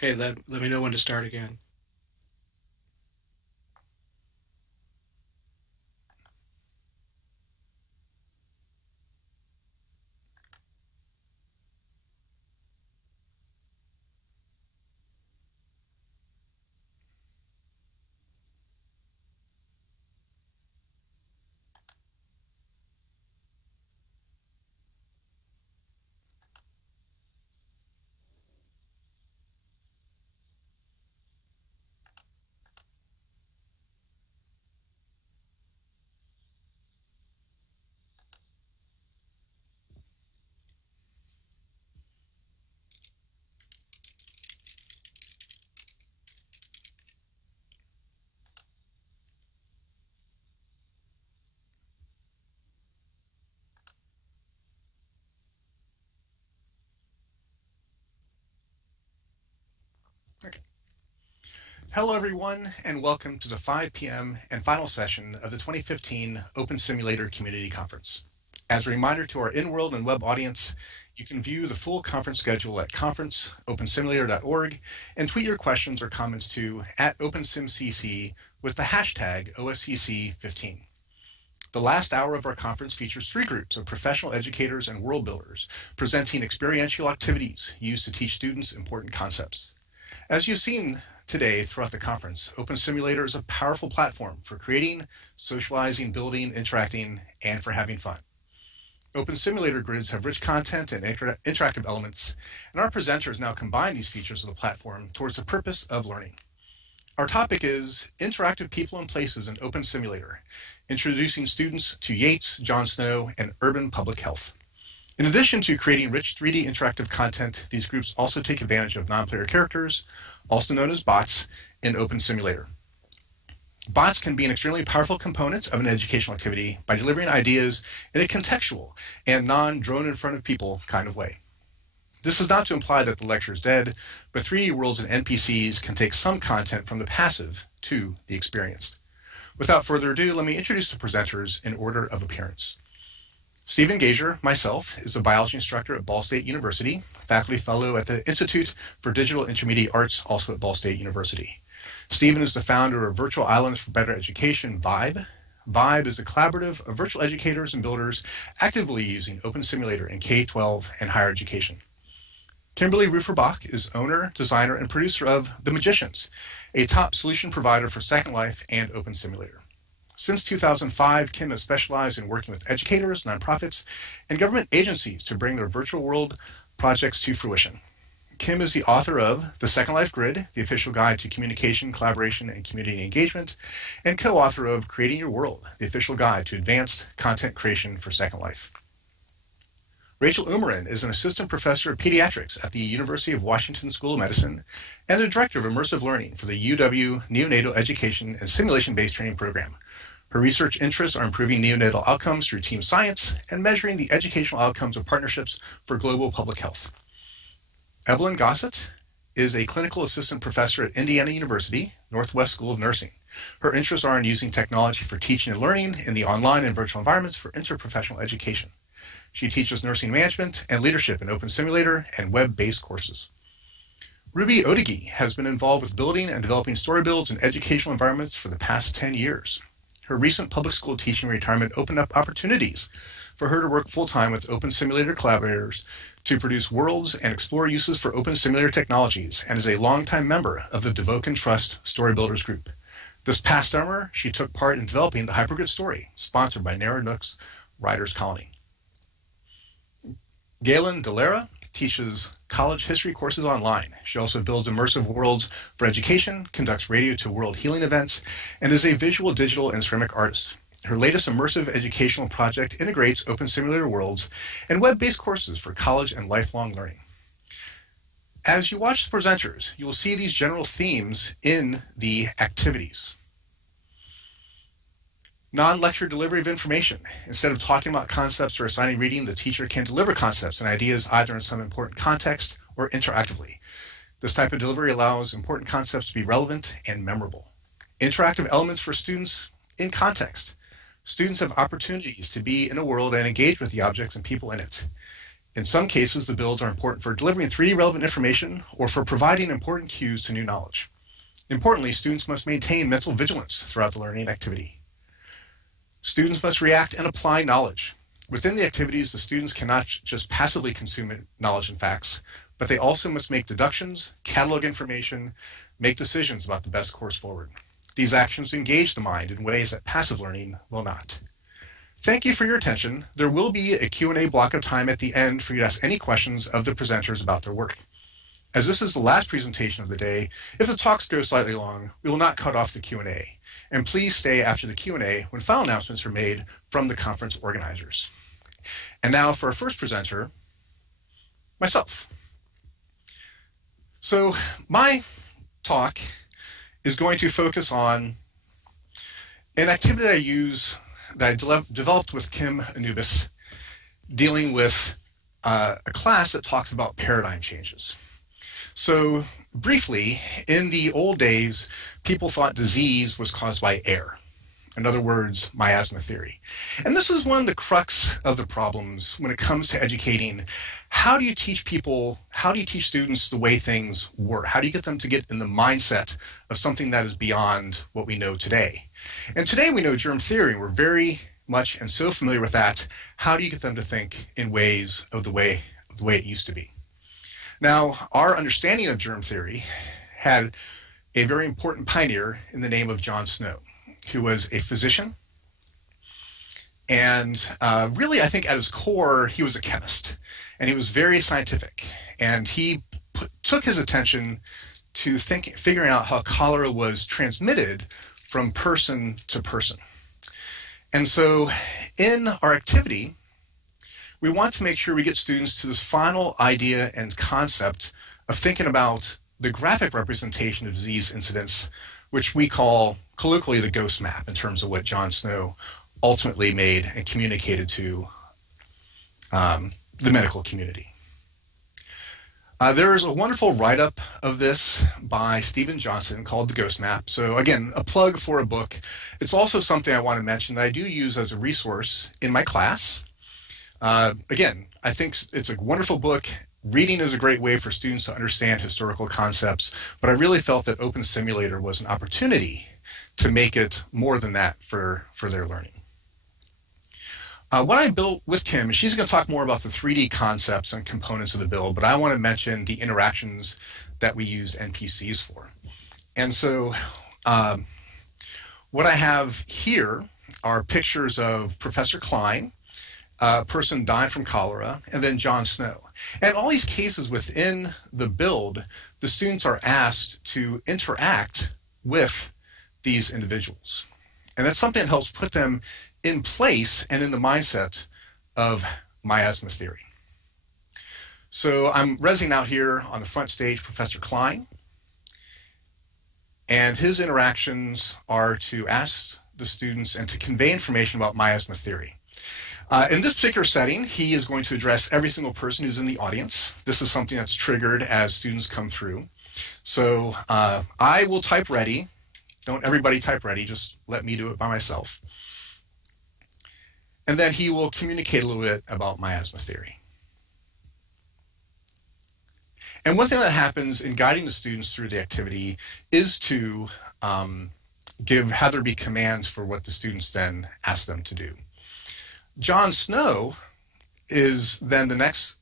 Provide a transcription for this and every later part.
Okay, let me know when to start again. Okay. Hello, everyone, and welcome to the 5 p.m. and final session of the 2015 Open Simulator Community Conference. As a reminder to our in-world and web audience, you can view the full conference schedule at conference.opensimulator.org and tweet your questions or comments to @OpenSimCC with the hashtag OSCC15. The last hour of our conference features 3 groups of professional educators and world builders presenting experiential activities used to teach students important concepts. As you've seen today throughout the conference, Opensimulator is a powerful platform for creating, socializing, building, interacting, and for having fun. Opensimulator grids have rich content and interactive elements, and our presenters now combine these features of the platform towards the purpose of learning. Our topic is Interactive People and Places in Opensimulator, introducing students to Yeats, John Snow, and urban public health. In addition to creating rich 3D interactive content, these groups also take advantage of non-player characters, also known as bots, in Opensimulator. Bots can be an extremely powerful component of an educational activity by delivering ideas in a contextual and non-drone in front of people kind of way. This is not to imply that the lecture is dead, but 3D worlds and NPCs can take some content from the passive to the experienced. Without further ado, let me introduce the presenters in order of appearance. Stephen Gager, myself, is a biology instructor at Ball State University, faculty fellow at the Institute for Digital Intermediate Arts, also at Ball State University. Stephen is the founder of Virtual Islands for Better Education, VIBE. VIBE is a collaborative of virtual educators and builders actively using Opensimulator in K-12 and higher education. Kimberly Ruferbach is owner, designer, and producer of The Magicians, a top solution provider for Second Life and Opensimulator. Since 2005, Kim has specialized in working with educators, nonprofits, and government agencies to bring their virtual world projects to fruition. Kim is the author of The Second Life Grid, the official guide to communication, collaboration, and community engagement, and co-author of Creating Your World, the official guide to advanced content creation for Second Life. Rachel Umarin is an assistant professor of pediatrics at the University of Washington School of Medicine and the director of immersive learning for the UW Neonatal Education and Simulation-Based Training Program. Her research interests are improving neonatal outcomes through team science and measuring the educational outcomes of partnerships for global public health. Evelyn Gossett is a clinical assistant professor at Indiana University, Northwest School of Nursing. Her interests are in using technology for teaching and learning in the online and virtual environments for interprofessional education. She teaches nursing management and leadership in Opensimulator and web-based courses. Ruby Odigi has been involved with building and developing story builds in educational environments for the past 10 years. Her recent public school teaching retirement opened up opportunities for her to work full-time with Opensimulator collaborators to produce worlds and explore uses for Opensimulator technologies, and is a longtime member of the Devoken Trust Story Builders Group. This past summer, she took part in developing the Hypergrid Story, sponsored by Narrow Nook's Writers Colony. Galen Delara teaches college history courses online. She also builds immersive worlds for education, conducts radio to world healing events, and is a visual, digital, and ceramic artist. Her latest immersive educational project integrates Opensimulator worlds and web-based courses for college and lifelong learning. As you watch the presenters, you will see these general themes in the activities. Non-lecture delivery of information. Instead of talking about concepts or assigning reading, the teacher can deliver concepts and ideas either in some important context or interactively. This type of delivery allows important concepts to be relevant and memorable. Interactive elements for students in context. Students have opportunities to be in a world and engage with the objects and people in it. In some cases, the builds are important for delivering 3D relevant information or for providing important cues to new knowledge. Importantly, students must maintain mental vigilance throughout the learning activity. Students must react and apply knowledge. Within the activities, the students cannot just passively consume knowledge and facts, but they also must make deductions, catalog information, make decisions about the best course forward. These actions engage the mind in ways that passive learning will not. Thank you for your attention. There will be a Q&A block of time at the end for you to ask any questions of the presenters about their work. As this is the last presentation of the day, if the talks go slightly long, we will not cut off the Q&A. And please stay after the Q&A when final announcements are made from the conference organizers. And now for our first presenter, myself. So my talk is going to focus on an activity that I developed with Kim Anubis, dealing with a class that talks about paradigm changes. So briefly, in the old days, people thought disease was caused by air. In other words, miasma theory. And this is one of the crux of the problems when it comes to educating. How do you teach students the way things work? How do you get them to get in the mindset of something that is beyond what we know today? And today we know germ theory. We're very much and so familiar with that. How do you get them to think in ways of the way it used to be? Now, our understanding of germ theory had a very important pioneer in the name of John Snow, who was a physician. And really, I think at his core, he was a chemist. And he was very scientific. And he took his attention to figuring out how cholera was transmitted from person to person. And so in our activity, we want to make sure we get students to this final idea and concept of thinking about the graphic representation of disease incidence, which we call colloquially the ghost map in terms of what John Snow ultimately made and communicated to the medical community. There is a wonderful write-up of this by Stephen Johnson called The Ghost Map. So again, a plug for a book. It's also something I want to mention that I do use as a resource in my class. Again, I think it's a wonderful book. Reading is a great way for students to understand historical concepts, but I really felt that Opensimulator was an opportunity to make it more than that for their learning. What I built with Kim, she's going to talk more about the 3D concepts and components of the build, but I want to mention the interactions that we used NPCs for. And so what I have here are pictures of Professor Klein, a person dying from cholera, and then John Snow. And all these cases within the build, the students are asked to interact with these individuals. And that's something that helps put them in place and in the mindset of miasma theory. So I'm resing out here on the front stage Professor Klein, and his interactions are to ask the students and to convey information about miasma theory. In this particular setting, he is going to address every single person who's in the audience. This is something that's triggered as students come through. So I will type ready. Don't everybody type ready, just let me do it by myself. And then he will communicate a little bit about miasma theory. And one thing that happens in guiding the students through the activity is to have there be commands for what the students then ask them to do. John Snow is then the next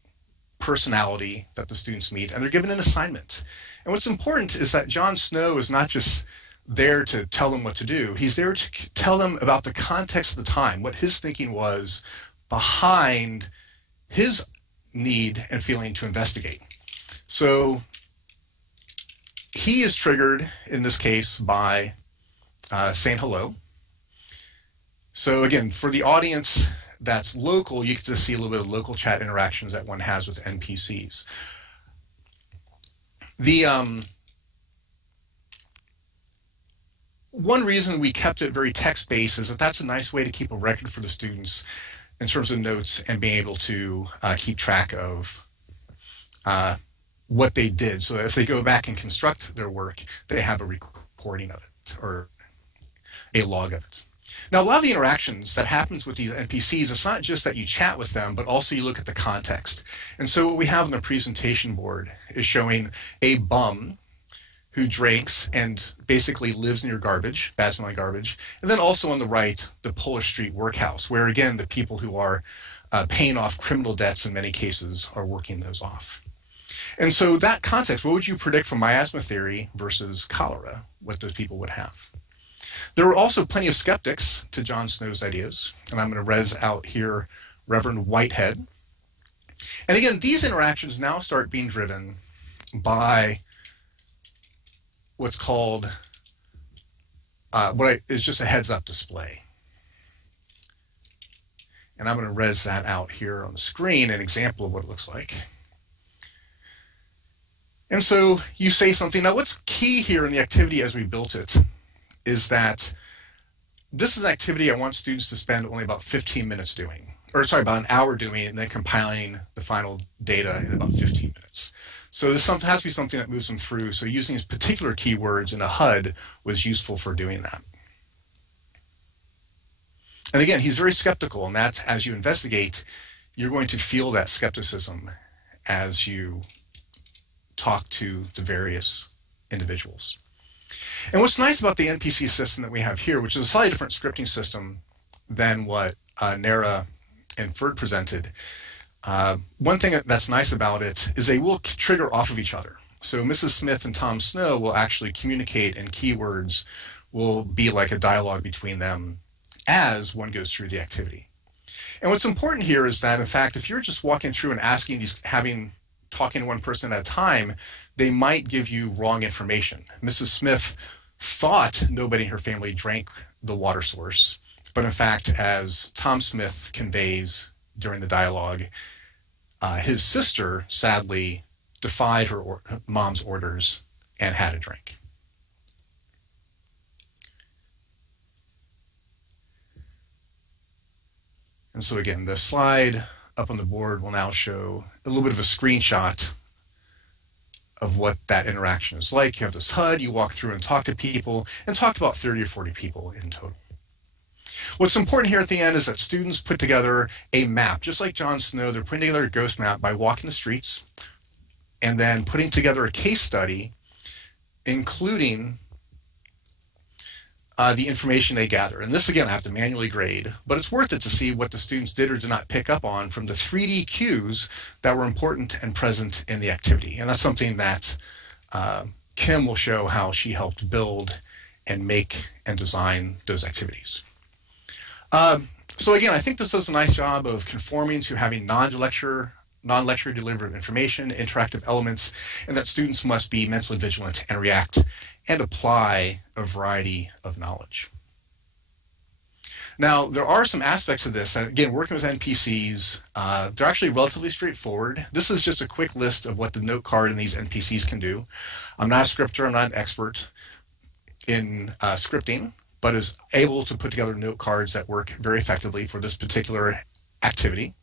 personality that the students meet, and they're given an assignment. And what's important is that John Snow is not just there to tell them what to do. He's there to tell them about the context of the time, what his thinking was behind his need and feeling to investigate. So he is triggered, in this case, by saying hello. So again, for the audience that's local, you get to see a little bit of local chat interactions that one has with NPCs. One reason we kept it very text-based is that that's a nice way to keep a record for the students in terms of notes and being able to keep track of what they did. So if they go back and construct their work, they have a recording of it or a log of it. Now, a lot of the interactions that happens with these NPCs, it's not just that you chat with them, but also you look at the context. And so what we have on the presentation board is showing a bum who drinks and basically lives near garbage, bad smelling garbage. And then also on the right, the Polish Street Workhouse, where again, the people who are paying off criminal debts in many cases are working those off. And so that context, what would you predict from miasma theory versus cholera, what those people would have? There were also plenty of skeptics to John Snow's ideas, and I'm going to res out here Reverend Whitehead. And again, these interactions now start being driven by what's called is just a heads-up display. And I'm going to res that out here on the screen, an example of what it looks like. And so you say something. Now, what's key here in the activity as we built it is that this is an activity I want students to spend only about 15 minutes doing, or sorry, about an hour doing, and then compiling the final data in about 15 minutes. So this has to be something that moves them through. So using these particular keywords in a HUD was useful for doing that. And again, he's very skeptical, and that's as you investigate, you're going to feel that skepticism as you talk to the various individuals. And what's nice about the NPC system that we have here, which is a slightly different scripting system than what Nara and Ferd presented, one thing that's nice about it is they will trigger off of each other. So Mrs. Smith and Tom Snow will actually communicate, and keywords will be like a dialogue between them as one goes through the activity. And what's important here is that, in fact, if you're just walking through and asking these, talking to one person at a time, they might give you wrong information. Mrs. Smith thought nobody in her family drank the water source, but in fact, as Tom Smith conveys during the dialogue, his sister sadly defied her mom's orders and had a drink. And so again, the slide up on the board will now show a little bit of a screenshot of what that interaction is like. You have this HUD, you walk through and talk to people, and talk to about 30 or 40 people in total. What's important here at the end is that students put together a map. Just like Jon Snow, they're putting together a ghost map by walking the streets and then putting together a case study, including the information they gather. And this, again, I have to manually grade, but it's worth it to see what the students did or did not pick up on from the 3D cues that were important and present in the activity. And that's something that Kim will show how she helped build and make and design those activities. So again, I think this does a nice job of conforming to having non-lecture delivered information, interactive elements, and that students must be mentally vigilant and react and apply a variety of knowledge. Now, there are some aspects of this, and again, working with NPCs, they're actually relatively straightforward. This is just a quick list of what the note card and these NPCs can do. I'm not a scripter, I'm not an expert in scripting, but is able to put together note cards that work very effectively for this particular activity.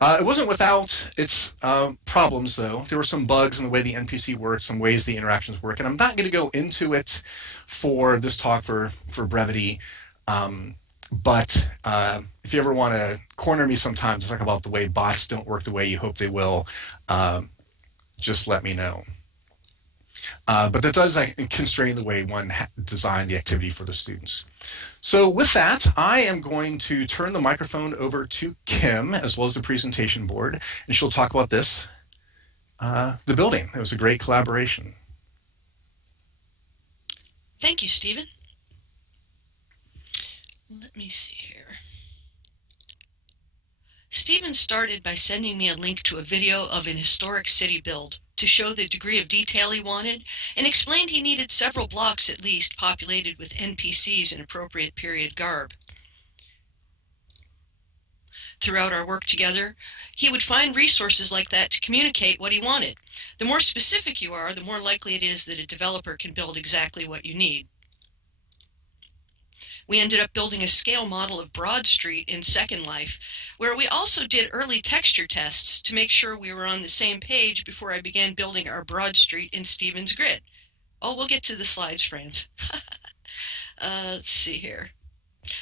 It wasn't without its problems, though. There were some bugs in the way the NPC works, some ways the interactions work, and I'm not going to go into it for this talk for brevity, but if you ever want to corner me sometime to talk about the way bots don't work the way you hope they will, just let me know. But that does constrain the way one designed the activity for the students. So with that, I am going to turn the microphone over to Kim, as well as the presentation board, and she'll talk about this, the building. It was a great collaboration. Thank you, Stephen. Let me see here. Stephen started by sending me a link to a video of an historic city build to show the degree of detail he wanted, and explained he needed several blocks at least populated with NPCs in appropriate period garb. Throughout our work together, he would find resources like that to communicate what he wanted. The more specific you are, the more likely it is that a developer can build exactly what you need. We ended up building a scale model of Broad Street in Second Life, where we also did early texture tests to make sure we were on the same page before I began building our Broad Street in Stephen's grid. Oh, we'll get to the slides, friends. Let's see here.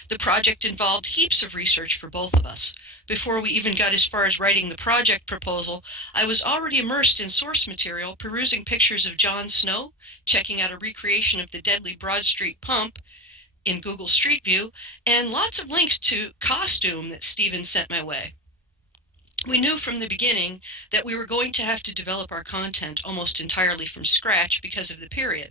The project involved heaps of research for both of us. Before we even got as far as writing the project proposal, I was already immersed in source material, perusing pictures of Jon Snow, checking out a recreation of the deadly Broad Street pump in Google Street View, and lots of links to costume that Stephen sent my way. We knew from the beginning that we were going to have to develop our content almost entirely from scratch because of the period.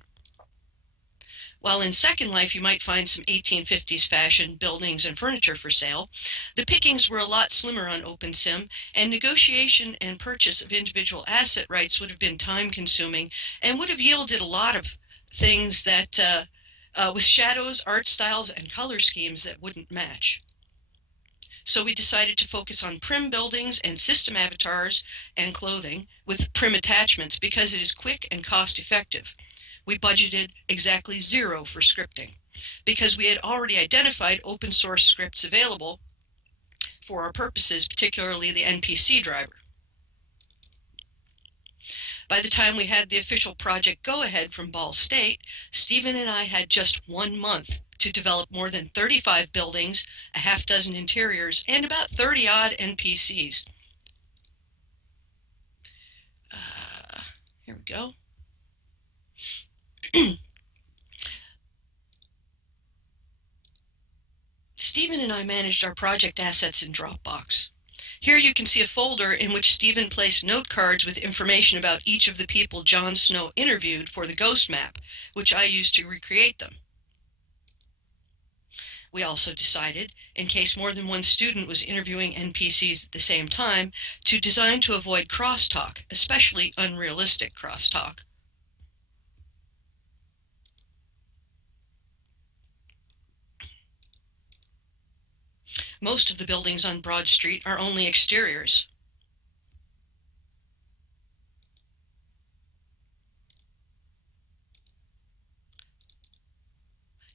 While in Second Life you might find some 1850s fashion buildings and furniture for sale, the pickings were a lot slimmer on OpenSim, and negotiation and purchase of individual asset rights would have been time-consuming and would have yielded a lot of things that, with shadows, art styles, and color schemes that wouldn't match. So we decided to focus on prim buildings and system avatars and clothing with prim attachments because it is quick and cost-effective. We budgeted exactly 0 for scripting because we had already identified open source scripts available for our purposes, particularly the NPC driver. By the time we had the official project go-ahead from Ball State, Stephen and I had just 1 month to develop more than 35 buildings, a half-dozen interiors, and about 30-odd NPCs. Here we go. Stephen and I managed our project assets in Dropbox. Here you can see a folder in which Stephen placed note cards with information about each of the people Jon Snow interviewed for the ghost map, which I used to recreate them. We also decided, in case more than one student was interviewing NPCs at the same time, to design to avoid crosstalk, especially unrealistic crosstalk. Most of the buildings on Broad Street are only exteriors.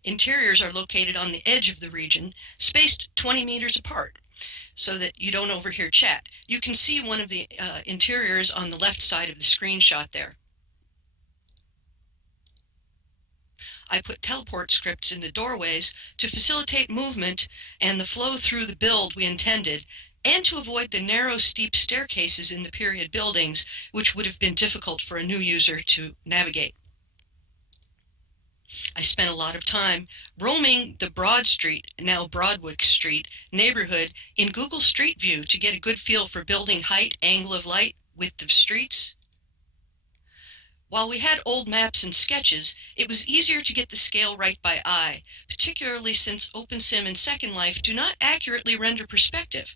Interiors are located on the edge of the region, spaced 20 meters apart, so that you don't overhear chat. You can see one of the interiors on the left side of the screenshot there. I put teleport scripts in the doorways to facilitate movement and the flow through the build we intended, and to avoid the narrow, steep staircases in the period buildings, which would have been difficult for a new user to navigate. I spent a lot of time roaming the Broad Street, now Broadwick Street, neighborhood in Google Street View to get a good feel for building height, angle of light, width of streets. While we had old maps and sketches, it was easier to get the scale right by eye, particularly since OpenSim and Second Life do not accurately render perspective.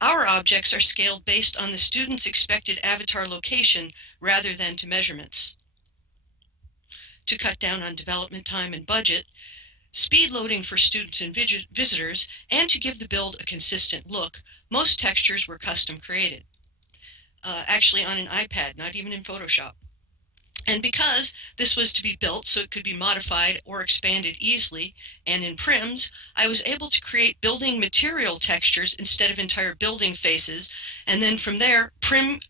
Our objects are scaled based on the student's expected avatar location rather than to measurements. To cut down on development time and budget, speed loading for students and visitors, and to give the build a consistent look, most textures were custom created. Actually on an iPad, not even in Photoshop. And because this was to be built so it could be modified or expanded easily, and in prims, I was able to create building material textures instead of entire building faces, and then from there,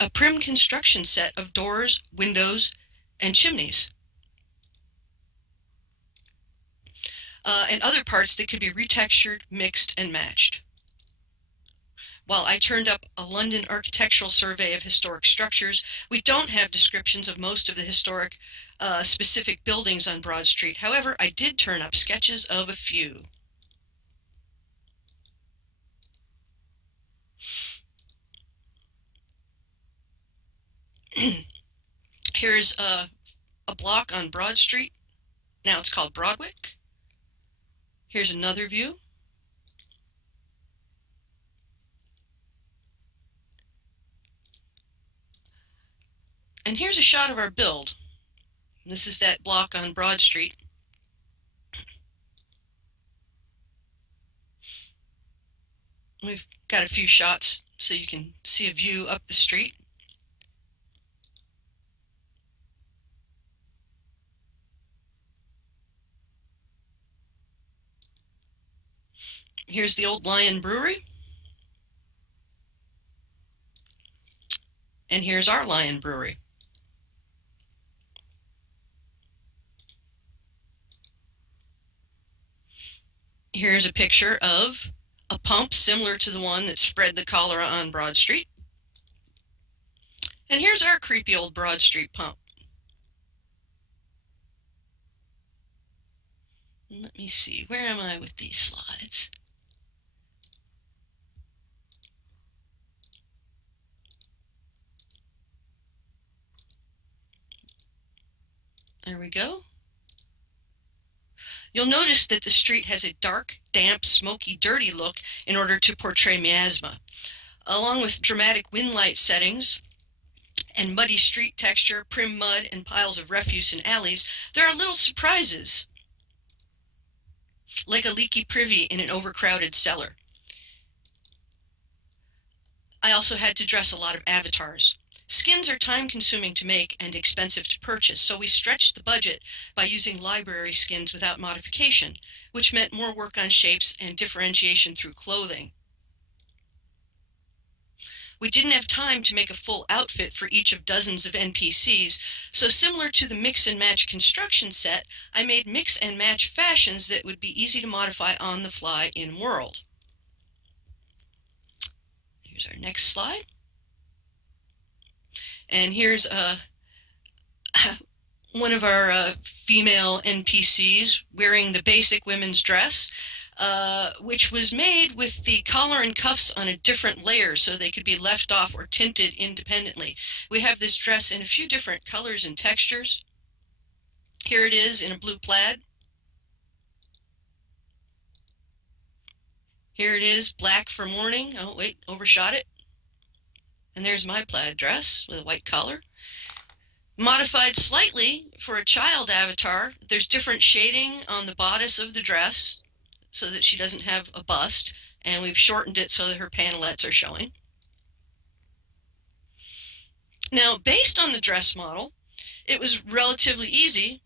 a prim construction set of doors, windows, and chimneys. And other parts that could be retextured, mixed, and matched. While I turned up a London architectural survey of historic structures, we don't have descriptions of most of the historic specific buildings on Broad Street. However, I did turn up sketches of a few. Here's a block on Broad Street. Now it's called Broadwick. Here's another view. And here's a shot of our build. This is that block on Broad Street. We've got a few shots so you can see a view up the street. Here's the old Lion Brewery. And here's our Lion Brewery. Here's a picture of a pump similar to the one that spread the cholera on Broad Street. And here's our creepy old Broad Street pump. Let me see, where am I with these slides? There we go. You'll notice that the street has a dark, damp, smoky, dirty look in order to portray miasma. Along with dramatic wind light settings and muddy street texture, prim mud, and piles of refuse in alleys, there are little surprises, like a leaky privy in an overcrowded cellar. I also had to dress a lot of avatars. Skins are time-consuming to make and expensive to purchase, so we stretched the budget by using library skins without modification, which meant more work on shapes and differentiation through clothing. We didn't have time to make a full outfit for each of dozens of NPCs, so similar to the mix and match construction set, I made mix and match fashions that would be easy to modify on the fly in world. Here's our next slide. And here's one of our female NPCs wearing the basic women's dress, which was made with the collar and cuffs on a different layer so they could be left off or tinted independently. We have this dress in a few different colors and textures. Here it is in a blue plaid. Here it is black for morning. Oh wait, overshot it. And there's my plaid dress with a white collar. Modified slightly for a child avatar. There's different shading on the bodice of the dress so that she doesn't have a bust, and we've shortened it so that her panelettes are showing. Now, based on the dress model, it was relatively easy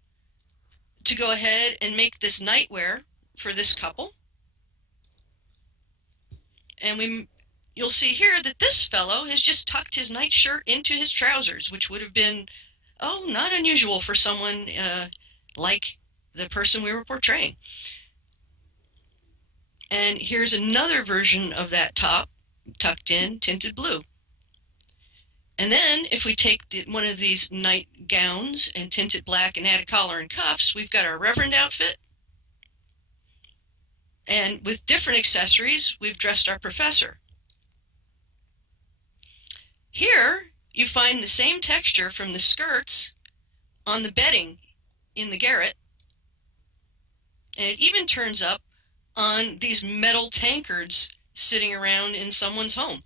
to go ahead and make this nightwear for this couple. And you'll see here that this fellow has just tucked his nightshirt into his trousers, which would have been, not unusual for someone like the person we were portraying. And here's another version of that top, tucked in, tinted blue. And then if we take one of these nightgowns and tint it black and add a collar and cuffs, we've got our Reverend outfit. And with different accessories, we've dressed our professor. Here, you find the same texture from the skirts on the bedding in the garret, and it even turns up on these metal tankards sitting around in someone's home.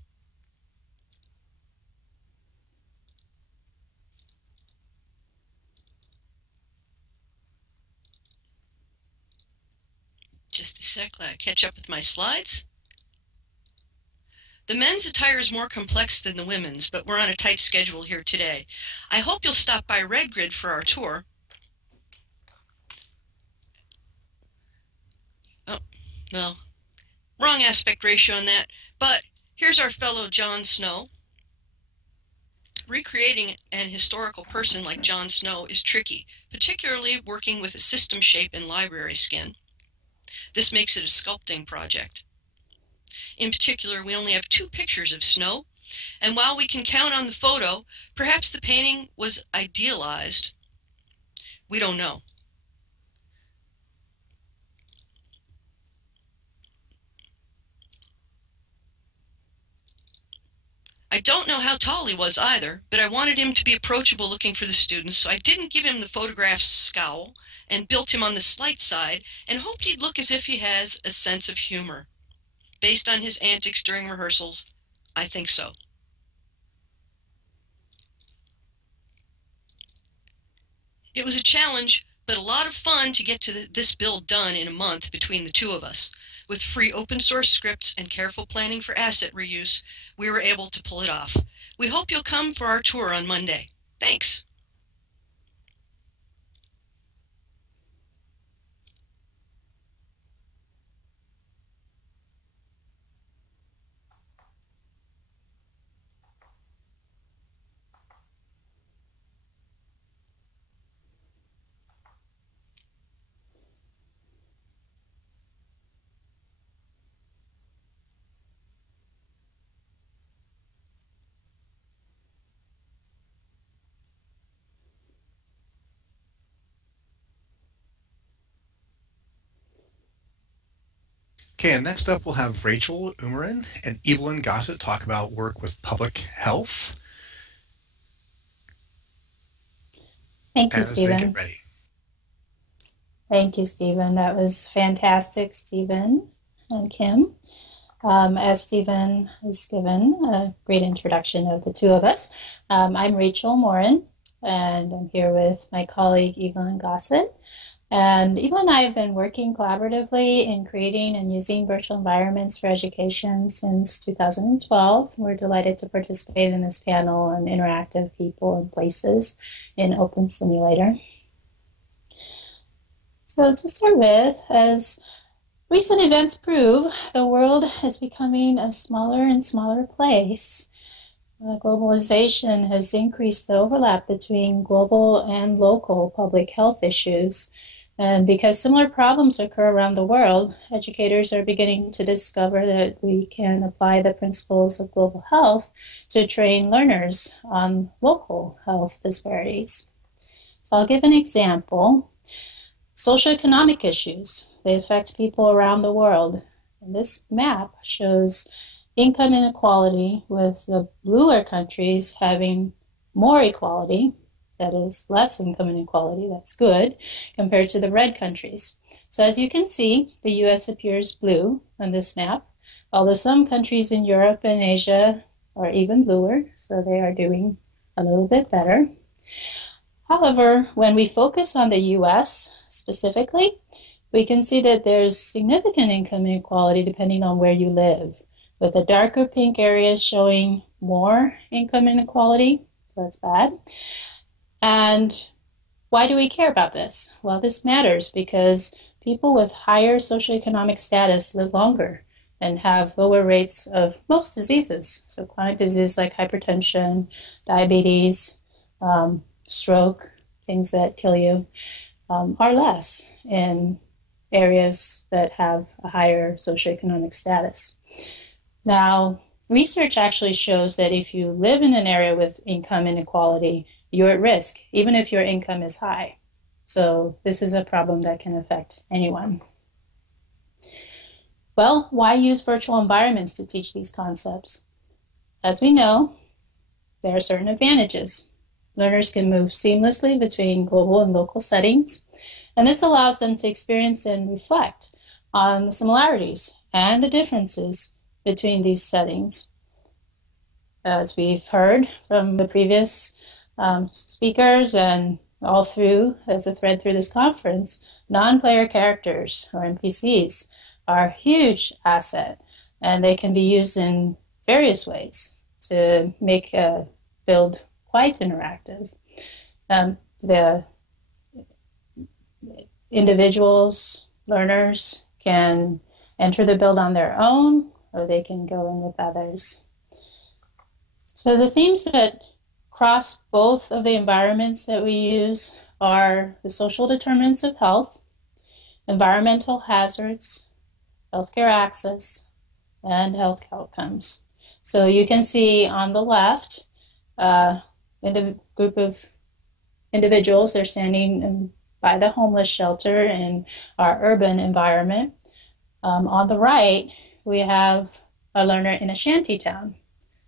Just a sec, let me catch up with my slides. The men's attire is more complex than the women's, but we're on a tight schedule here today. I hope you'll stop by Red Grid for our tour. Oh, well, wrong aspect ratio on that, but here's our fellow Jon Snow. Recreating an historical person like Jon Snow is tricky, particularly working with a system shape and library skin. This makes it a sculpting project. In particular, we only have 2 pictures of Snow, and while we can count on the photo, perhaps the painting was idealized. We don't know. I don't know how tall he was either, but I wanted him to be approachable looking for the students, so I didn't give him the photograph's scowl and built him on the slight side and hoped he'd look as if he has a sense of humor. Based on his antics during rehearsals, I think so. It was a challenge, but a lot of fun to get to this build done in a month between the 2 of us. With free open source scripts and careful planning for asset reuse, we were able to pull it off. We hope you'll come for our tour on Monday. Thanks. Okay, and next up we'll have Rachel Umarin and Evelyn Gossett talk about work with public health. Thank you, As they Stephen. get ready. Thank you, Stephen. That was fantastic, Stephen and Kim. As Stephen has given a great introduction of the two of us, I'm Rachel Morin, and I'm here with my colleague Evelyn Gossett. And Evelyn and I have been working collaboratively in creating and using virtual environments for education since 2012. We're delighted to participate in this panel on interactive people and places in Opensimulator. So to start with, as recent events prove, the world is becoming a smaller and smaller place. Globalization has increased the overlap between global and local public health issues. And because similar problems occur around the world, educators are beginning to discover that we can apply the principles of global health to train learners on local health disparities. So I'll give an example. Socioeconomic issues, they affect people around the world. And this map shows income inequality, with the bluer countries having more equality, that is less income inequality, that's good, compared to the red countries. So as you can see, the US appears blue on this map, although some countries in Europe and Asia are even bluer, so they are doing a little bit better. However, when we focus on the US specifically, we can see that there's significant income inequality depending on where you live, with the darker pink areas showing more income inequality, so that's bad. And why do we care about this? Well, this matters because people with higher socioeconomic status live longer and have lower rates of most diseases. So chronic diseases like hypertension, diabetes, stroke, things that kill you, are less in areas that have a higher socioeconomic status. Now, research actually shows that if you live in an area with income inequality, you're at risk, even if your income is high. So this is a problem that can affect anyone. Well, why use virtual environments to teach these concepts? As we know, there are certain advantages. Learners can move seamlessly between global and local settings, and this allows them to experience and reflect on the similarities and the differences between these settings. As we've heard from the previous speakers and all through, as a thread through this conference, non-player characters, or NPCs, are a huge asset, and they can be used in various ways to make a build quite interactive. The individuals, learners, can enter the build on their own, or they can go in with others. So the themes that cross both of the environments that we use are the social determinants of health, environmental hazards, healthcare access, and health outcomes. So you can see on the left, in a group of individuals, they're standing by the homeless shelter in our urban environment. On the right, we have a learner in a shanty town.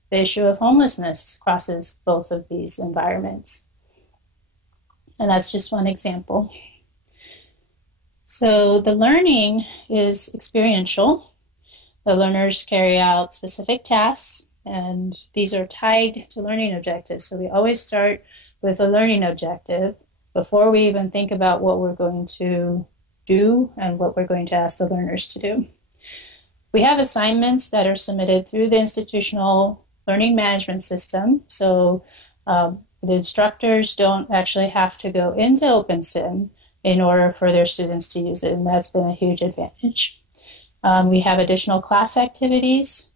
The issue of homelessness crosses both of these environments. And that's just one example. So the learning is experiential. The learners carry out specific tasks, and these are tied to learning objectives. So we always start with a learning objective before we even think about what we're going to do and what we're going to ask the learners to do. We have assignments that are submitted through the institutional learning management system. So the instructors don't actually have to go into OpenSim in order for their students to use it, and that's been a huge advantage. We have additional class activities,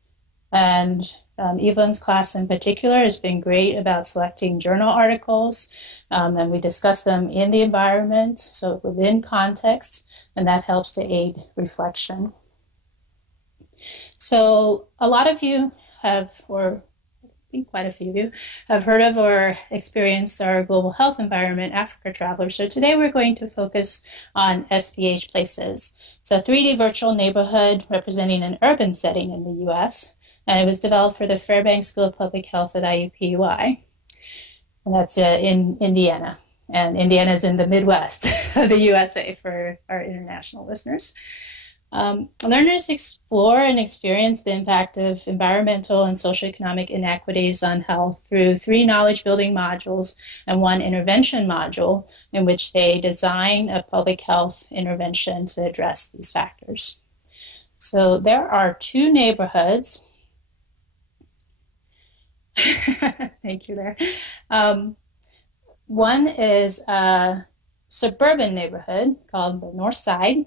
and Evelyn's class in particular has been great about selecting journal articles, and we discuss them in the environment, so within context, and that helps to aid reflection. So a lot of you have, or think quite a few of you have heard of or experienced our global health environment, Africa Traveler. So today we're going to focus on SPH Places. It's a 3D virtual neighborhood representing an urban setting in the U.S., and it was developed for the Fairbanks School of Public Health at IUPUI, and that's in Indiana. And Indiana is in the Midwest of the USA for our international listeners. Learners explore and experience the impact of environmental and socioeconomic inequities on health through 3 knowledge-building modules and 1 intervention module in which they design a public health intervention to address these factors. So there are 2 neighborhoods. Thank you there. One is a suburban neighborhood called the North Side,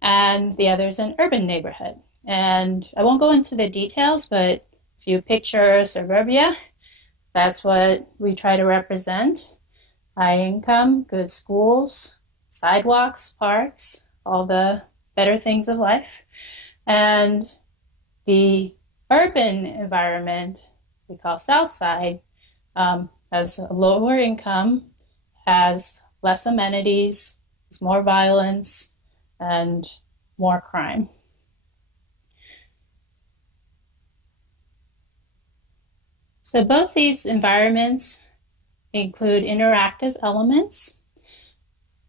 and the other is an urban neighborhood. And I won't go into the details, but if you picture suburbia, that's what we try to represent. High income, good schools, sidewalks, parks, all the better things of life. And the urban environment we call South Side has a lower income, has less amenities, has more violence, and more crime. So both these environments include interactive elements,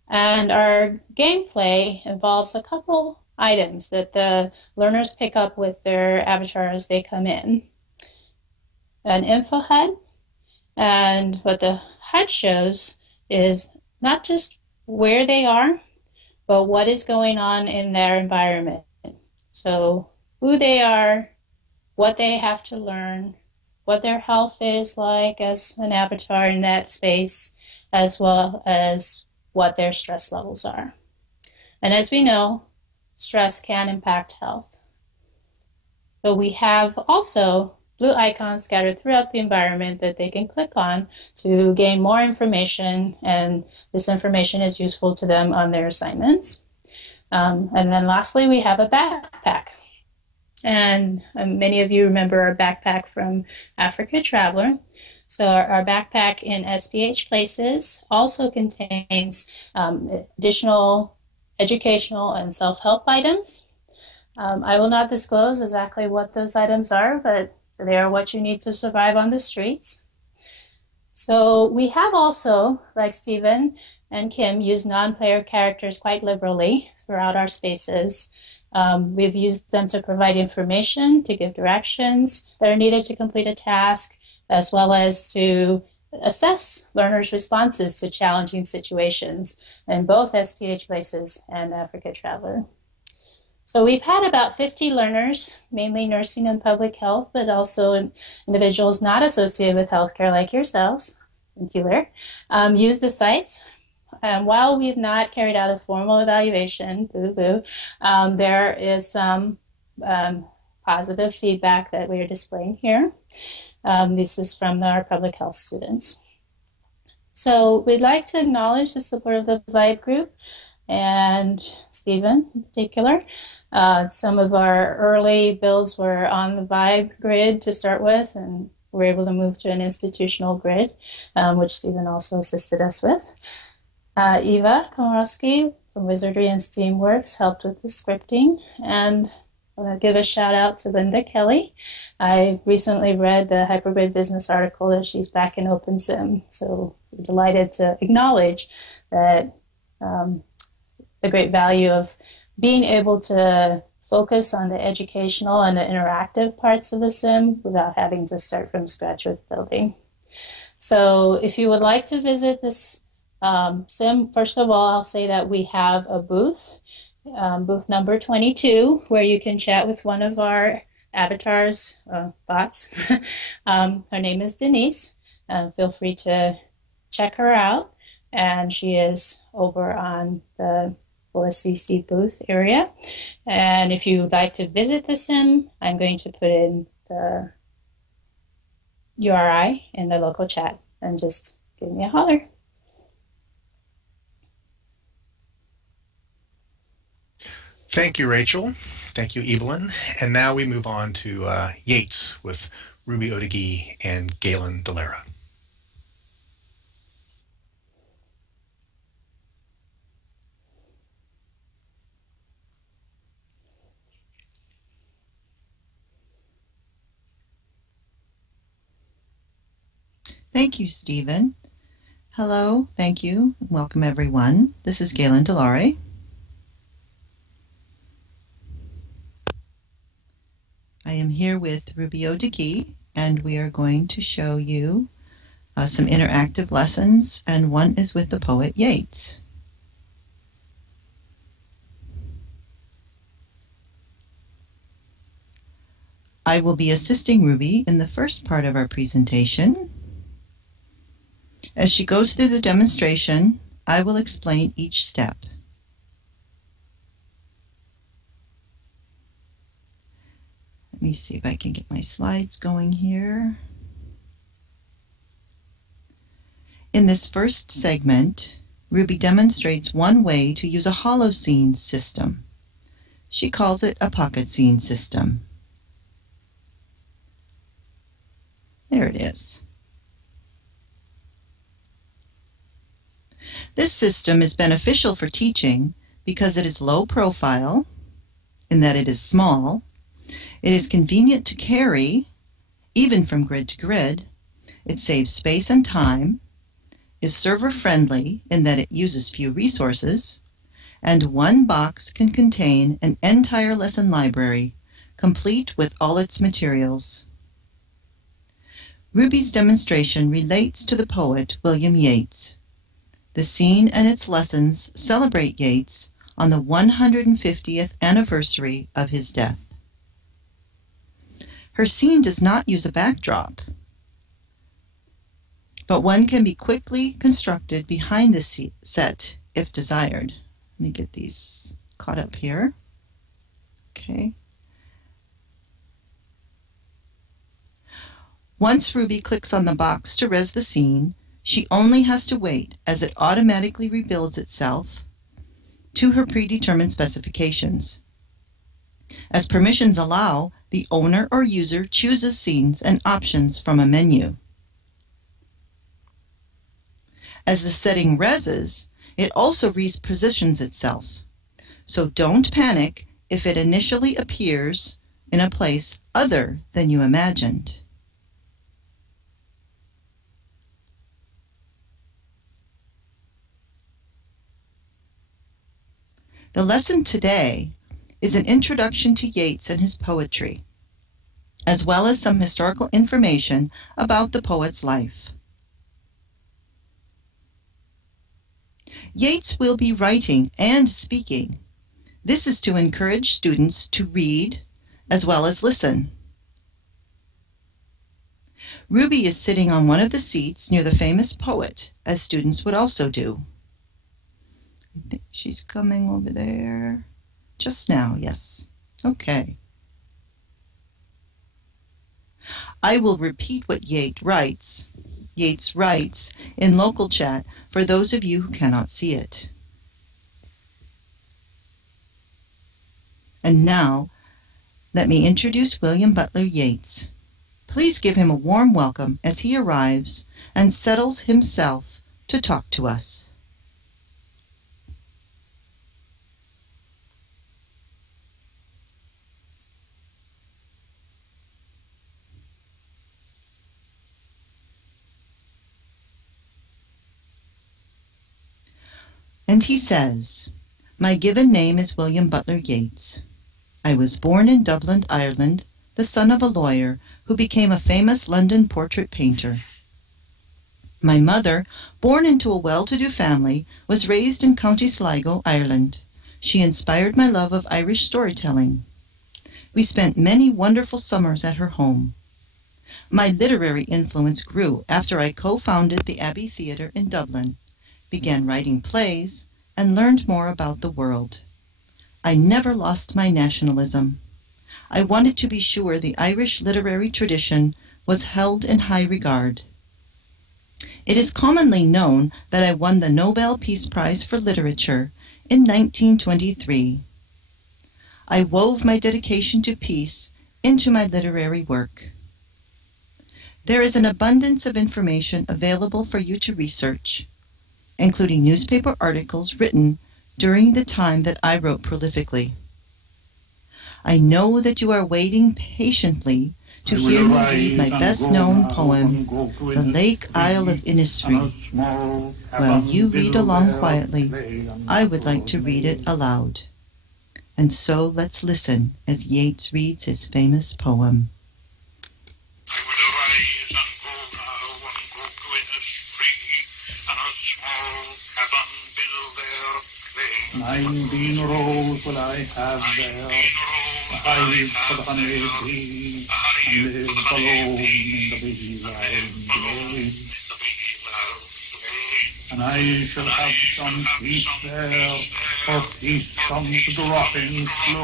and our gameplay involves a couple items that the learners pick up with their avatar as they come in. An info HUD, and what the HUD shows is not just where they are, but what is going on in their environment. So who they are, what they have to learn, what their health is like as an avatar in that space, as well as what their stress levels are. And as we know, stress can impact health. But we have also blue icons scattered throughout the environment that they can click on to gain more information, and this information is useful to them on their assignments. And then lastly, we have a backpack. And many of you remember our backpack from Africa Traveler. So our backpack in SPH Places also contains additional educational and self-help items. I will not disclose exactly what those items are, but they are what you need to survive on the streets. So we have also, like Stephen and Kim, used non-player characters quite liberally throughout our spaces. We've used them to provide information, to give directions that are needed to complete a task, as well as to assess learners' responses to challenging situations in both SPH Places and Africa Traveler. So we've had about 50 learners, mainly nursing and public health, but also individuals not associated with healthcare like yourselves, thank you, Larry, use the sites. While we've not carried out a formal evaluation, there is some positive feedback that we are displaying here. This is from our public health students. So we'd like to acknowledge the support of the VIBE group and Stephen in particular. Some of our early builds were on the VIBE grid to start with, and we're able to move to an institutional grid, which Stephen also assisted us with. Eva Komorowski from Wizardry and Steamworks helped with the scripting, and I want to give a shout out to Linda Kelly. I recently read the Hypergrid Business article that she's back in OpenSim, so we're delighted to acknowledge that the great value of being able to focus on the educational and the interactive parts of the sim without having to start from scratch with building. So if you would like to visit this sim, first of all, I'll say that we have a booth, booth number 22, where you can chat with one of our avatars, bots. Her name is Denise. Feel free to check her out, and she is over on the OSCC booth area. And if you would like to visit the sim, I'm going to put in the URI in the local chat, and just give me a holler. Thank you, Rachel. Thank you, Evelyn. And now we move on to Yates with Ruby Odegi and Galen Delara. Thank you, Stephen. Hello, thank you. Welcome, everyone. This is Galen Delara. I am here with Ruby Odegi, and we are going to show you some interactive lessons, and one is with the poet Yeats. I will be assisting Ruby in the first part of our presentation. As she goes through the demonstration, I will explain each step. Let me see if I can get my slides going here. In this first segment, Ruby demonstrates one way to use a holoscene system. She calls it a pocket scene system. There it is. This system is beneficial for teaching because it is low profile, in that it is small. It is convenient to carry, even from grid to grid. It saves space and time, is server-friendly in that it uses few resources, and one box can contain an entire lesson library, complete with all its materials. Ruby's demonstration relates to the poet William Yeats. The scene and its lessons celebrate Yeats on the 150th anniversary of his death. Her scene does not use a backdrop, but one can be quickly constructed behind the set if desired. Let me get these caught up here. Okay. Once Ruby clicks on the box to res the scene, she only has to wait as it automatically rebuilds itself to her predetermined specifications. As permissions allow, the owner or user chooses scenes and options from a menu. As the setting reses, it also repositions itself. So don't panic if it initially appears in a place other than you imagined. The lesson today is an introduction to Yeats and his poetry, as well as some historical information about the poet's life. Yeats will be writing and speaking. This is to encourage students to read as well as listen. Ruby is sitting on one of the seats near the famous poet, as students would also do. I think she's coming over there. Just now, yes. Okay. I will repeat what Yeats writes in local chat for those of you who cannot see it. And now, let me introduce William Butler Yeats. Please give him a warm welcome as he arrives and settles himself to talk to us. And he says, "My given name is William Butler Yeats. I was born in Dublin, Ireland, the son of a lawyer who became a famous London portrait painter. My mother, born into a well-to-do family, was raised in County Sligo, Ireland. She inspired my love of Irish storytelling. We spent many wonderful summers at her home. My literary influence grew after I co-founded the Abbey Theatre in Dublin, began writing plays, and learned more about the world. I never lost my nationalism. I wanted to be sure the Irish literary tradition was held in high regard. It is commonly known that I won the Nobel Peace Prize for Literature in 1923. I wove my dedication to peace into my literary work. There is an abundance of information available for you to research, including newspaper articles written during the time that I wrote prolifically. I know that you are waiting patiently to hear me read my best-known poem, The Lake Isle of Innisfree. While you read along quietly, I would like to read it aloud. And so let's listen as Yeats reads his famous poem. I will arise and go now and go to Innisfree, and a small cabin build there claim. 19 rows will I have there, a hive for the honey bee, and live alone in the bee loud. And I shall have some peace there, for peace comes dropping slow.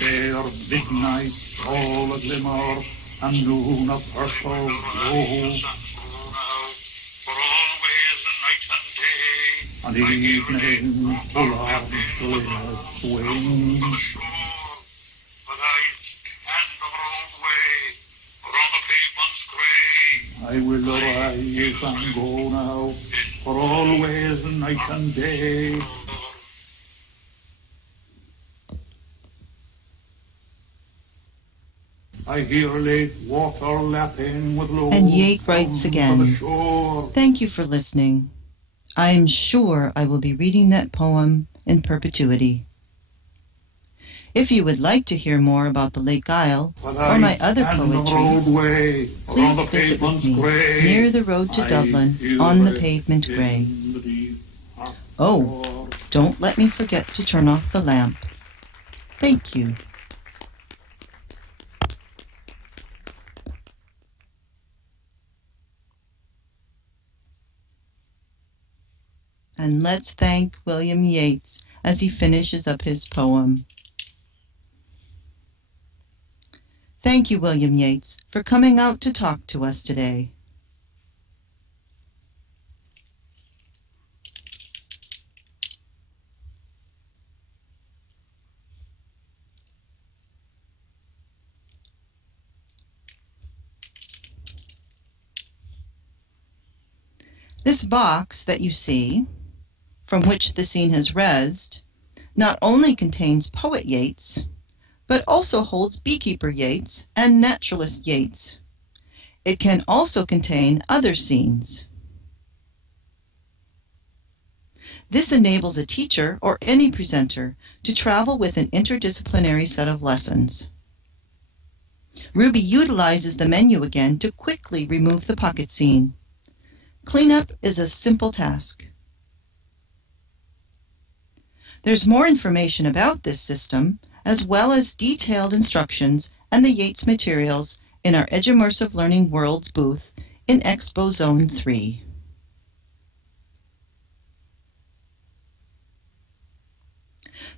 There midnight all a glimmer, and noon a purple glow. And evening full of glitters wings. I will arise and go now, for always night and day. I hear lake water lapping with low. And Yeats writes again, shore. Thank you for listening. I am sure I will be reading that poem in perpetuity. If you would like to hear more about the Lake Isle or my other poetry, please visit with me near the road to Dublin on the pavement grey. Oh, don't let me forget to turn off the lamp. Thank you. And let's thank William Yeats as he finishes up his poem. Thank you, William Yeats, for coming out to talk to us today. This box that you see, from which the scene has resed, not only contains poet Yeats, but also holds beekeeper Yeats and naturalist Yeats. It can also contain other scenes. This enables a teacher or any presenter to travel with an interdisciplinary set of lessons. Ruby utilizes the menu again to quickly remove the pocket scene. Cleanup is a simple task. There's more information about this system, as well as detailed instructions and the Yeats materials in our Edummersive Learning Worlds booth in Expo Zone 3.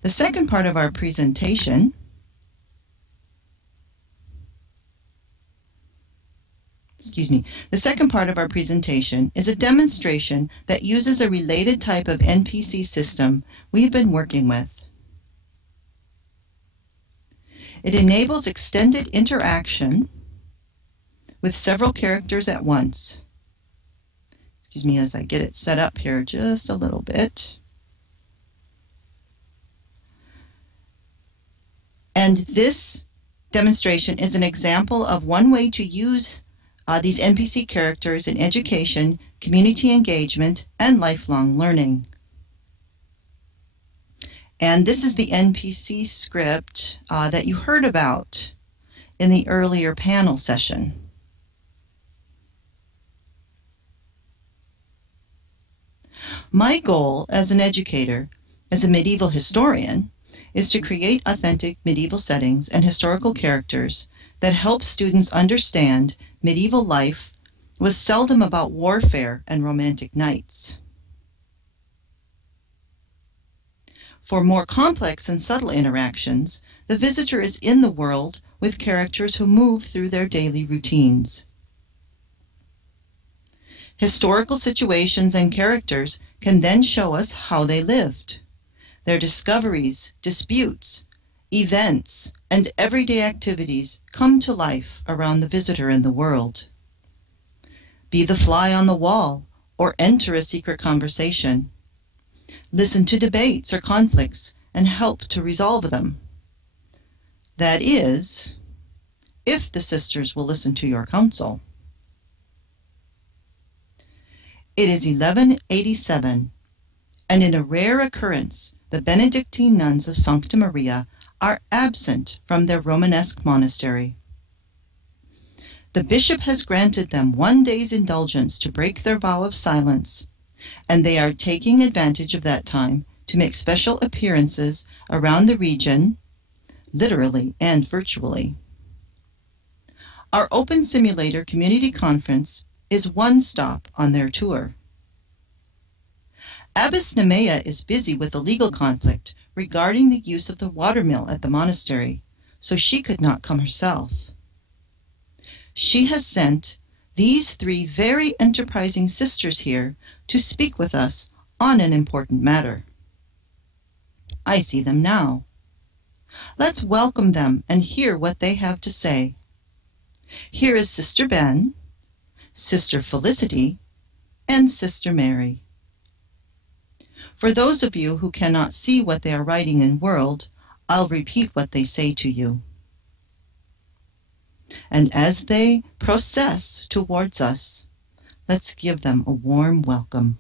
The second part of our presentation The second part of our presentation is a demonstration that uses a related type of NPC system we've been working with. It enables extended interaction with several characters at once. Excuse me as I get it set up here just a little bit. And this demonstration is an example of one way to use these NPC characters in education, community engagement, and lifelong learning. And this is the NPC script that you heard about in the earlier panel session. My goal as an educator, as a medieval historian, is to create authentic medieval settings and historical characters that help students understand medieval life was seldom about warfare and romantic nights. For more complex and subtle interactions, the visitor is in the world with characters who move through their daily routines. Historical situations and characters can then show us how they lived. Their discoveries, disputes, events, and everyday activities come to life around the visitor in the world. Be the fly on the wall or enter a secret conversation. Listen to debates or conflicts and help to resolve them. That is, if the sisters will listen to your counsel. It is 1187, and in a rare occurrence, the Benedictine nuns of Sancta Maria are absent from their Romanesque monastery. The bishop has granted them 1 day's indulgence to break their vow of silence, and they are taking advantage of that time to make special appearances around the region, literally and virtually. Our Opensimulator Community Conference is one stop on their tour. Abbess Nemea is busy with a legal conflict regarding the use of the watermill at the monastery, so she could not come herself. She has sent these 3 very enterprising sisters here to speak with us on an important matter. I see them now. Let's welcome them and hear what they have to say. Here is Sister Ben, Sister Felicity, and Sister Mary. For those of you who cannot see what they are writing in World, I'll repeat what they say to you. And as they process towards us, let's give them a warm welcome.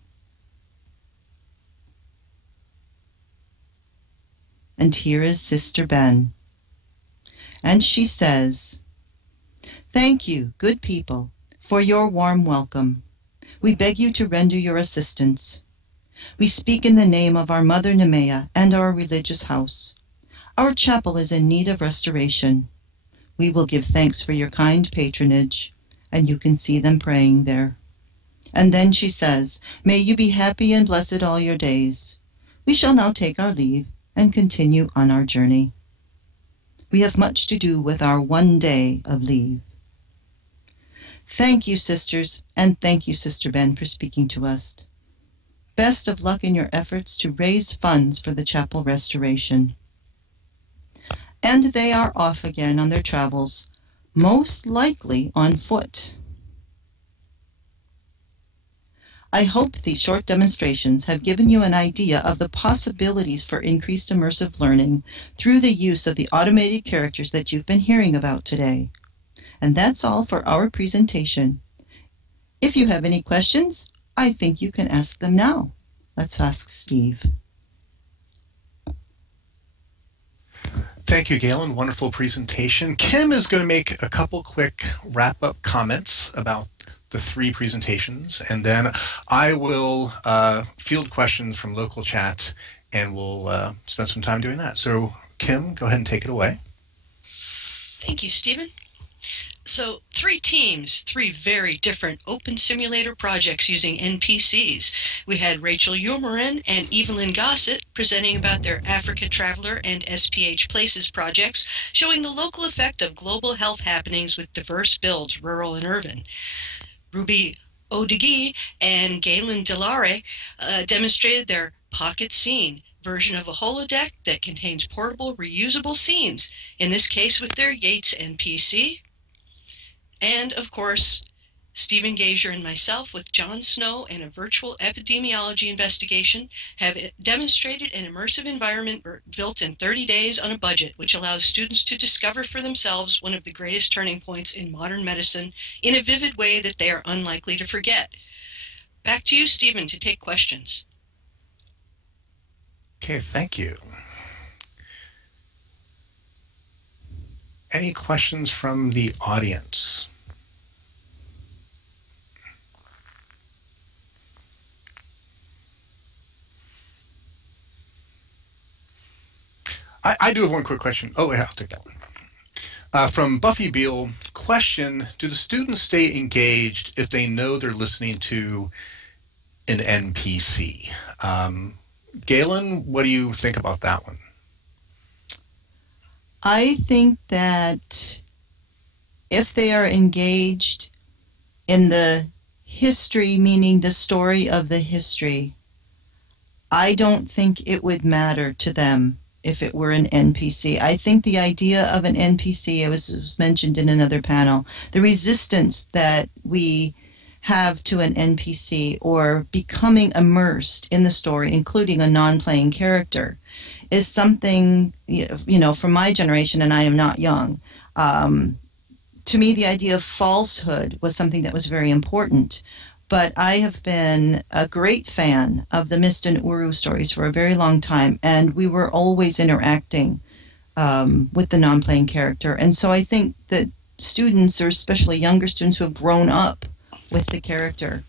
And here is Sister Ben. And she says, "Thank you, good people, for your warm welcome. We beg you to render your assistance. We speak in the name of our Mother Nemea and our religious house. Our chapel is in need of restoration. We will give thanks for your kind patronage," and you can see them praying there. And then she says, "May you be happy and blessed all your days. We shall now take our leave and continue on our journey. We have much to do with our 1 day of leave." Thank you, sisters, and thank you, Sister Ben, for speaking to us. Best of luck in your efforts to raise funds for the chapel restoration. And they are off again on their travels, most likely on foot. I hope these short demonstrations have given you an idea of the possibilities for increased immersive learning through the use of the automated characters that you've been hearing about today. And that's all for our presentation. If you have any questions, I think you can ask them now. Let's ask Steve. Thank you, Galen. Wonderful presentation. Kim is going to make a couple quick wrap-up comments about the 3 presentations, and then I will field questions from local chats, and we'll spend some time doing that. So, Kim, go ahead and take it away. Thank you, Stephen. So 3 teams, 3 very different Opensimulator projects using NPCs. We had Rachel Umarin and Evelyn Gossett presenting about their Africa Traveler and SPH Places projects, showing the local effect of global health happenings with diverse builds, rural and urban. Ruby Odigi and Galen Delare demonstrated their Pocket Scene version of a holodeck that contains portable, reusable scenes, in this case with their Yates NPC. And, of course, Stephen Gazier and myself with John Snow and a virtual epidemiology investigation have demonstrated an immersive environment built in 30 days on a budget, which allows students to discover for themselves one of the greatest turning points in modern medicine in a vivid way that they are unlikely to forget. Back to you, Stephen, to take questions. Okay, thank you. Any questions from the audience? I do have one quick question. Oh, yeah, I'll take that one. From Buffy Beal, question, do the students stay engaged if they know they're listening to an NPC? Galen, what do you think about that one? I think that if they are engaged in the history, meaning the story of the history, I don't think it would matter to them if it were an NPC. I think the idea of an NPC, it was mentioned in another panel, the resistance that we have to an NPC or becoming immersed in the story, including a non-playing character, is something, from my generation, and I am not young, to me the idea of falsehood was something that was very important. But I have been a great fan of the Mist and Uru stories for a very long time, and we were always interacting with the non-playing character. And so I think that students, or especially younger students who have grown up with the character,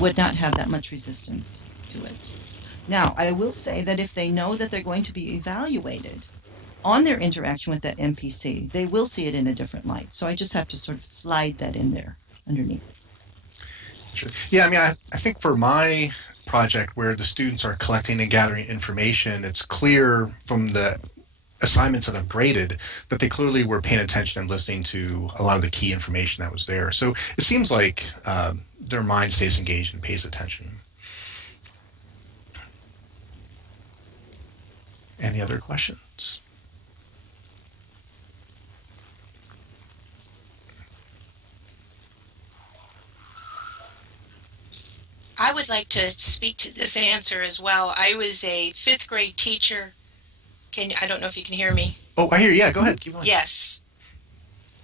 would not have that much resistance to it. Now, I will say that if they know that they're going to be evaluated on their interaction with that NPC, they will see it in a different light. So I just have to sort of slide that in there underneath. Sure. Yeah, I mean, I think for my project where the students are collecting and gathering information, it's clear from the assignments that I've graded that they clearly were paying attention and listening to a lot of the key information that was there. So it seems like their mind stays engaged and pays attention. Any other questions? I would like to speak to this answer as well. I was a 5th grade teacher. I don't know if you can hear me. Oh, I hear you. Yeah, go ahead. Keep going. Yes.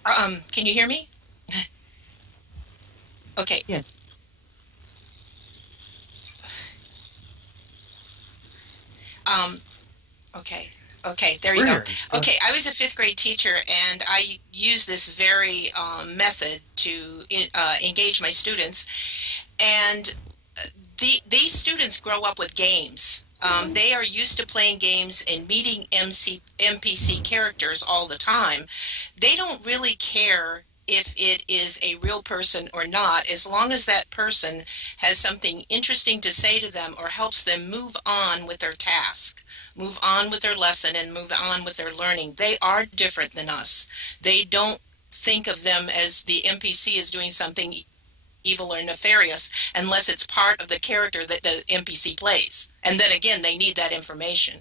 Can you hear me? Okay. Yes. Okay, there you go. Okay, I was a 5th grade teacher, and I use this very method to engage my students. And these students grow up with games. They are used to playing games and meeting NPC characters all the time. They don't really care if it is a real person or not, as long as that person has something interesting to say to them or helps them move on with their task, move on with their lesson, and move on with their learning. They are different than us. They don't think of them as the NPC is doing something evil or nefarious unless it's part of the character that the NPC plays. And then again, they need that information.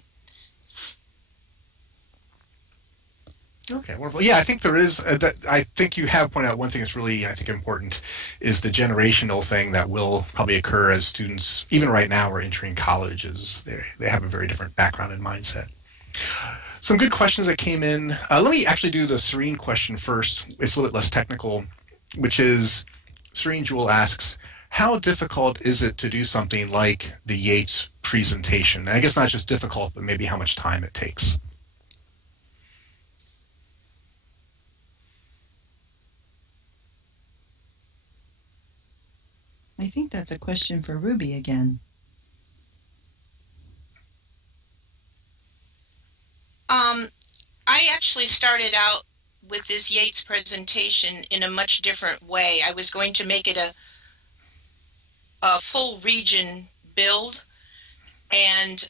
Okay, wonderful. Yeah, I think there is. I think you have pointed out one thing that's really, I think, important is the generational thing that will probably occur as students, even right now, are entering college, is they have a very different background and mindset. Some good questions that came in. Let me actually do the Serene question first. It's a little bit less technical, which is, Serene Jewel asks, how difficult is it to do something like the Yeats presentation? And I guess not just difficult, but maybe how much time it takes. I think that's a question for Ruby again. I actually started out with this Yeats presentation in a much different way. I was going to make it a full region build, and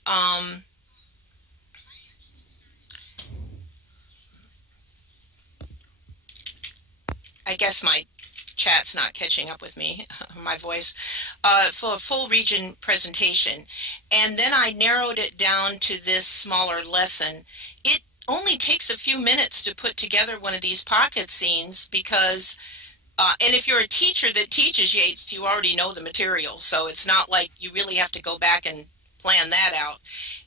I guess my chat's not catching up with me, my voice, for a full region presentation. And then I narrowed it down to this smaller lesson. It only takes a few minutes to put together one of these pocket scenes because, and if you're a teacher that teaches Yeats, you already know the material. So it's not like you really have to go back and plan that out.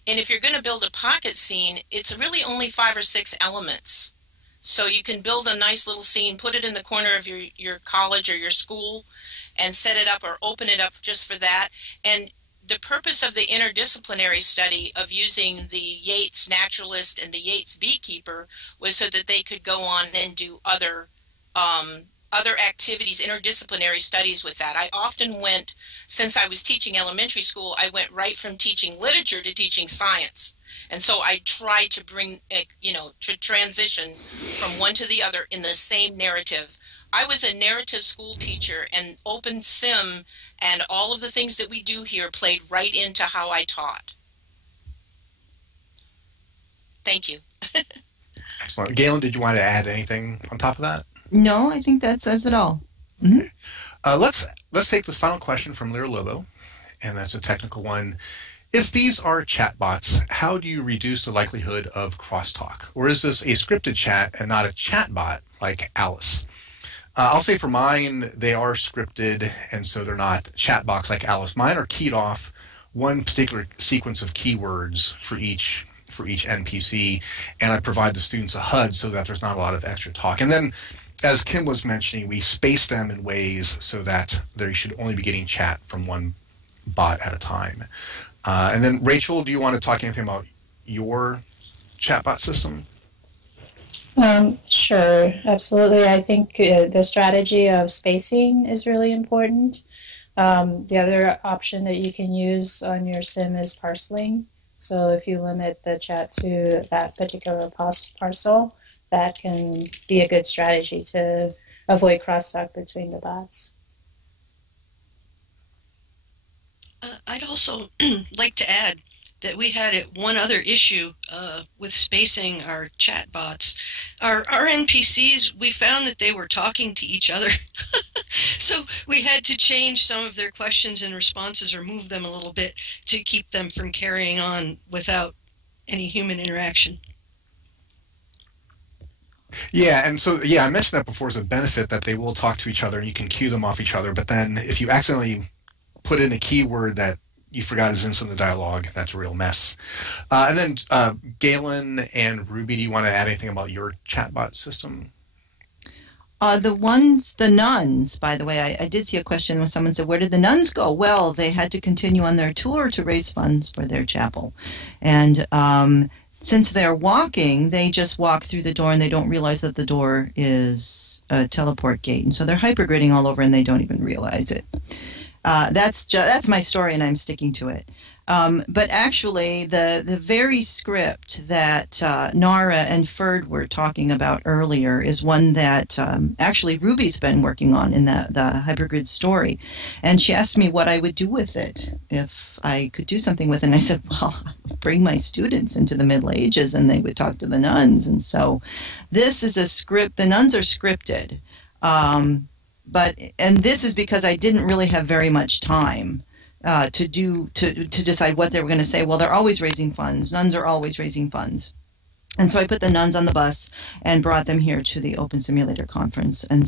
And if you're going to build a pocket scene, it's really only 5 or 6 elements. So you can build a nice little scene, put it in the corner of your college or your school, and set it up or open it up just for that. And the purpose of the interdisciplinary study of using the Yeats naturalist and the Yeats beekeeper was so that they could go on and do other activities, interdisciplinary studies with that. I often went, since I was teaching elementary school, I went right from teaching literature to teaching science. And so I tried to bring, to transition from one to the other in the same narrative. I was a narrative school teacher, and OpenSim and all of the things that we do here played right into how I taught. Thank you. Excellent. Galen, did you want to add anything on top of that? No, I think that says it all. Mhm. Okay. Let's take this final question from Lyra Lobo, and that's a technical one. If these are chatbots, how do you reduce the likelihood of crosstalk? Or is this a scripted chat and not a chatbot like Alice? I'll say for mine, they are scripted, and so they're not chatbots like Alice. Mine are keyed off one particular sequence of keywords for each NPC, and I provide the students a HUD so that there's not a lot of extra talk. And then, as Kim was mentioning, we space them in ways so that they should only be getting chat from one bot at a time. And then, Rachel, do you want to talk anything about your chatbot system? Sure, absolutely. I think the strategy of spacing is really important. The other option that you can use on your sim is parceling. So if you limit the chat to that particular parcel, that can be a good strategy to avoid crosstalk between the bots. I'd also like to add that we had one other issue with spacing our chat bots. Our NPCs, we found that they were talking to each other. So we had to change some of their questions and responses or move them a little bit to keep them from carrying on without any human interaction. Yeah, and so, yeah, I mentioned that before as a benefit that they will talk to each other and you can cue them off each other, but then if you accidentally put in a keyword that you forgot is in some of the dialogue, that's a real mess. And then Galen and Ruby, do you want to add anything about your chatbot system? The nuns, by the way, I did see a question where someone said, where did the nuns go? Well, they had to continue on their tour to raise funds for their chapel. And since they're walking, they just walk through the door and they don't realize that the door is a teleport gate. And so they're hypergridding all over and they don't even realize it. That's my story, and I'm sticking to it. But actually, the very script that Nara and Ferd were talking about earlier is one that actually Ruby's been working on in the hypergrid story. And she asked me what I would do with it, if I could do something with it. And I said, well, bring my students into the Middle Ages, and they would talk to the nuns. And so this is a script. The nuns are scripted. And this is because I didn't really have very much time to decide what they were going to say. Well, they're always raising funds. Nuns are always raising funds. And so I put the nuns on the bus and brought them here to the Opensimulator conference. And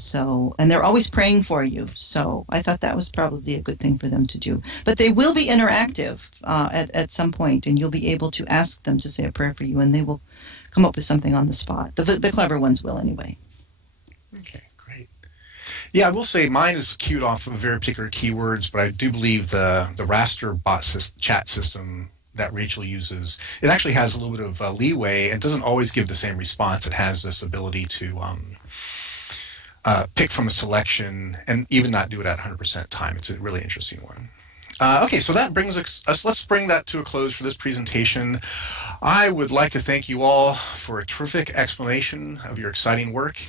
they're always praying for you. So I thought that was probably a good thing for them to do. But they will be interactive at some point, and you'll be able to ask them to say a prayer for you, and they will come up with something on the spot. The clever ones will anyway. Okay. Yeah, I will say mine is queued off of very particular keywords, but I do believe the raster bot chat system that Rachel uses, it actually has a little bit of leeway and doesn't always give the same response. It has this ability to pick from a selection and even not do it at 100% time. It's a really interesting one. Okay, so that brings us, let's bring that to a close for this presentation. I would like to thank you all for a terrific explanation of your exciting work.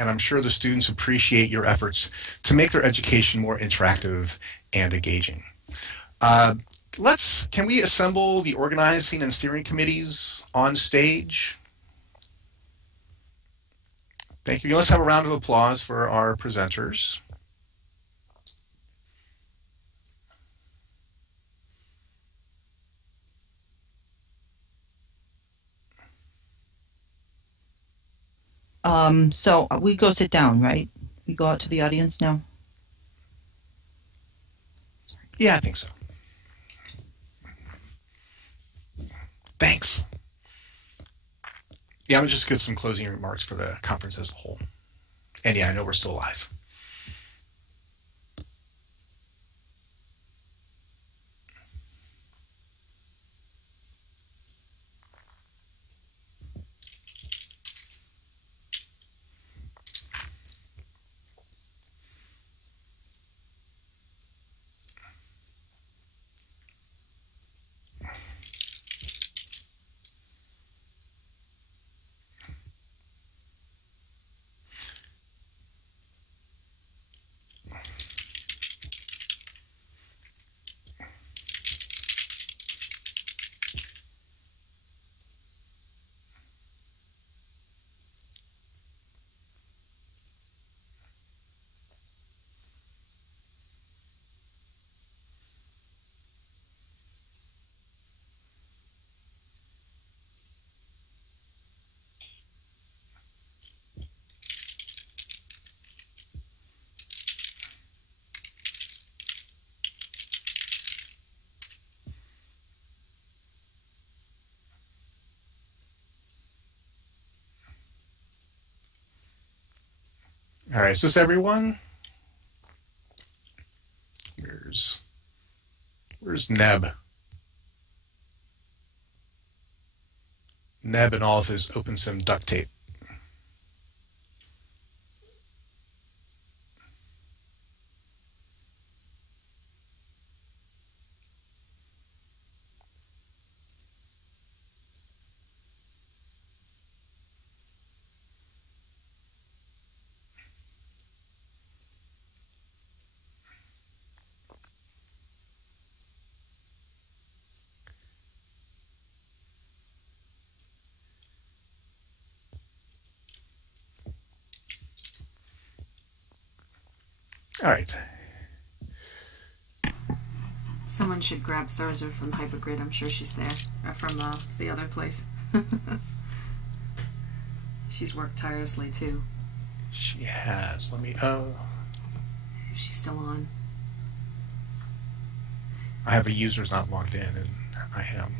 And I'm sure the students appreciate your efforts to make their education more interactive and engaging. Can we assemble the organizing and steering committees on stage? Thank you. Let's have a round of applause for our presenters. So we go sit down, right? We go out to the audience now? Yeah, I think so. Thanks. Yeah, I'm going to just give some closing remarks for the conference as a whole. And yeah, I know we're still live. All right, is this everyone? Where's Neb? Neb and all of his OpenSim duct tape. All right. Someone should grab Thurzer from Hypergrid. I'm sure she's there. Or from the other place. She's worked tirelessly too. She has. Let me. If she's still on. I have a user's not logged in, and I am.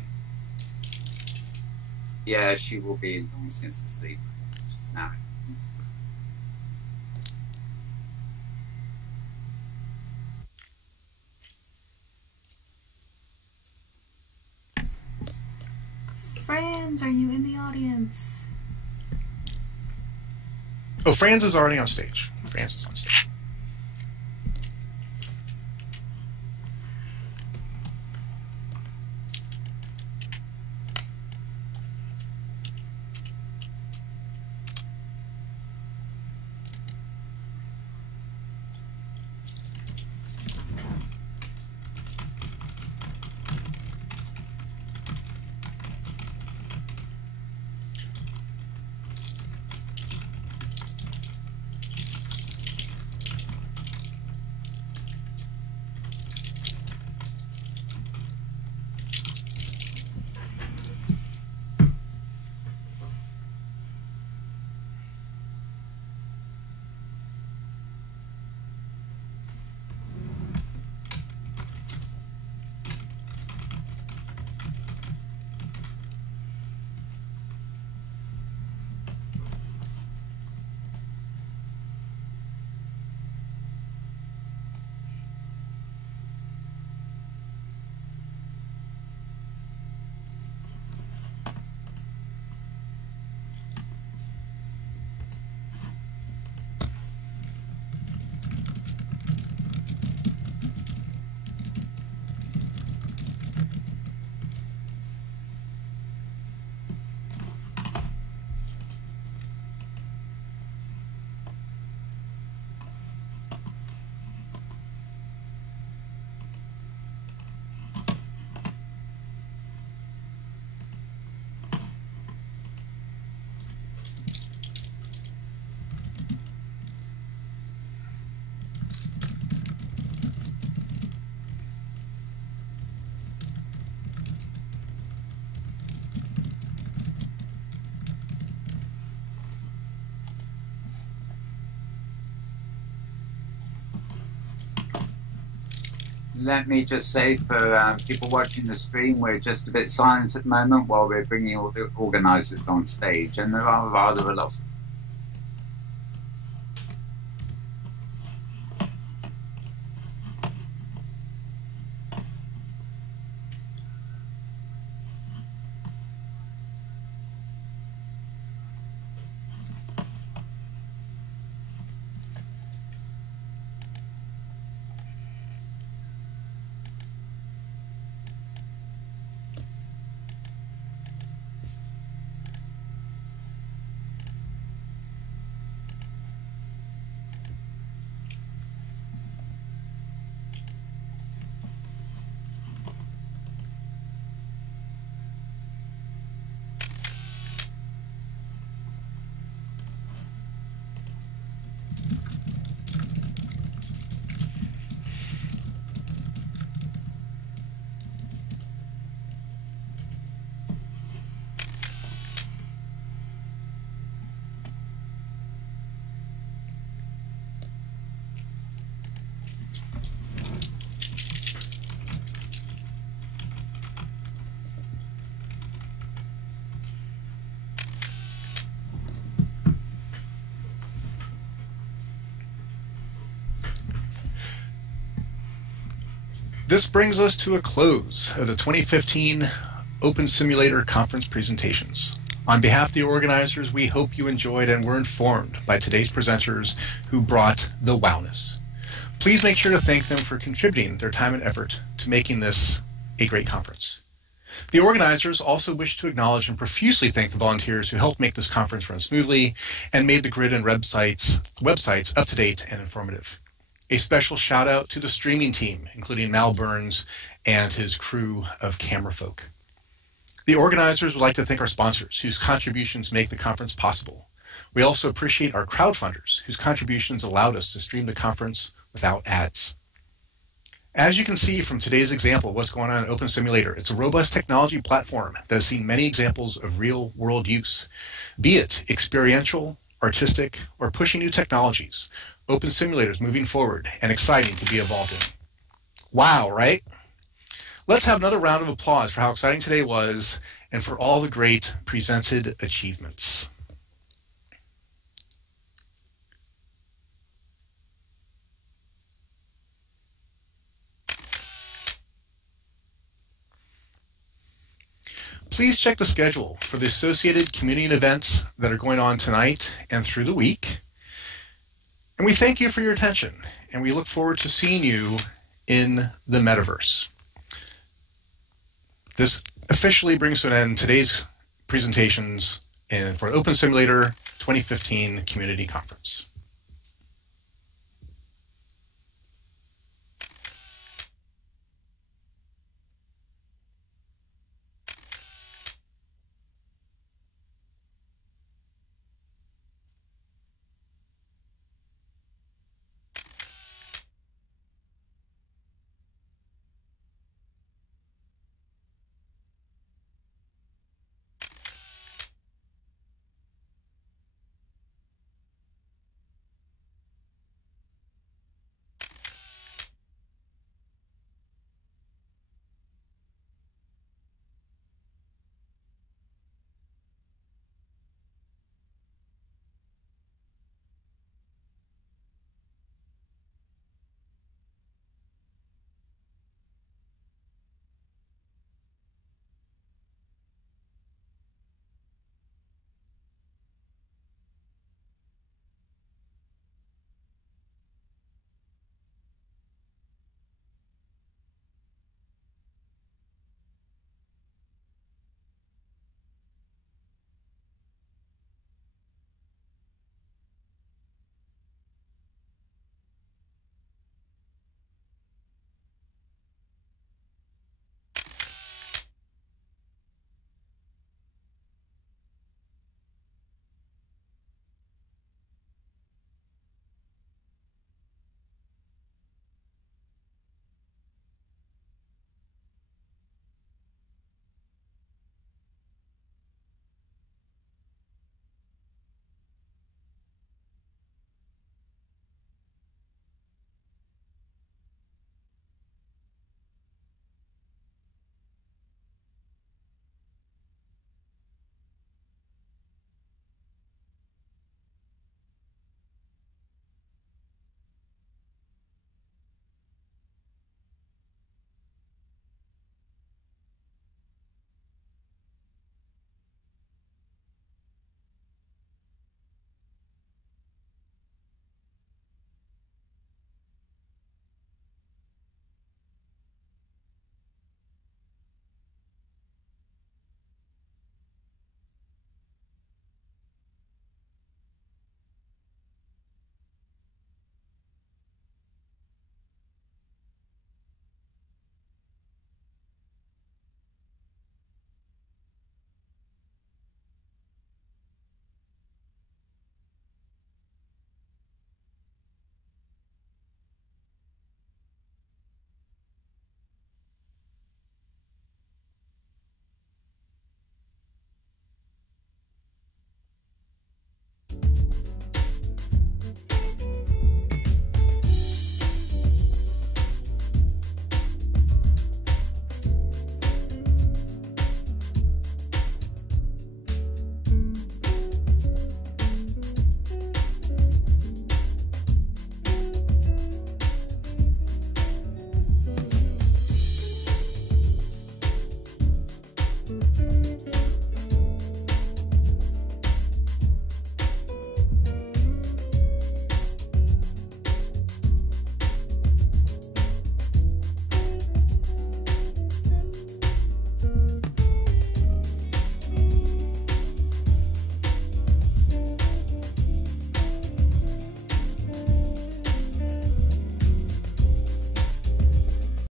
Yeah, she will be long since asleep. She's not. Franz, are you in the audience? Oh, Franz is already on stage. Franz is on stage. Let me just say for people watching the stream, we're just a bit silent at the moment while we're bringing all the organisers on stage, and there are rather a lot. This brings us to a close of the 2015 Opensimulator Conference presentations. On behalf of the organizers, we hope you enjoyed and were informed by today's presenters who brought the wowness. Please make sure to thank them for contributing their time and effort to making this a great conference. The organizers also wish to acknowledge and profusely thank the volunteers who helped make this conference run smoothly and made the grid and websites up to date and informative. A special shout out to the streaming team, including Mal Burns and his crew of camera folk. The organizers would like to thank our sponsors, whose contributions make the conference possible. We also appreciate our crowdfunders, whose contributions allowed us to stream the conference without ads. As you can see from today's example of what's going on in Opensimulator, it's a robust technology platform that has seen many examples of real-world use. Be it experiential, artistic, or pushing new technologies, Opensimulator is moving forward and exciting to be involved in. Wow, right? Let's have another round of applause for how exciting today was and for all the great presented achievements. Please check the schedule for the associated community events that are going on tonight and through the week. And we thank you for your attention, and we look forward to seeing you in the metaverse. This officially brings to an end today's presentations for the Opensimulator 2015 Community Conference.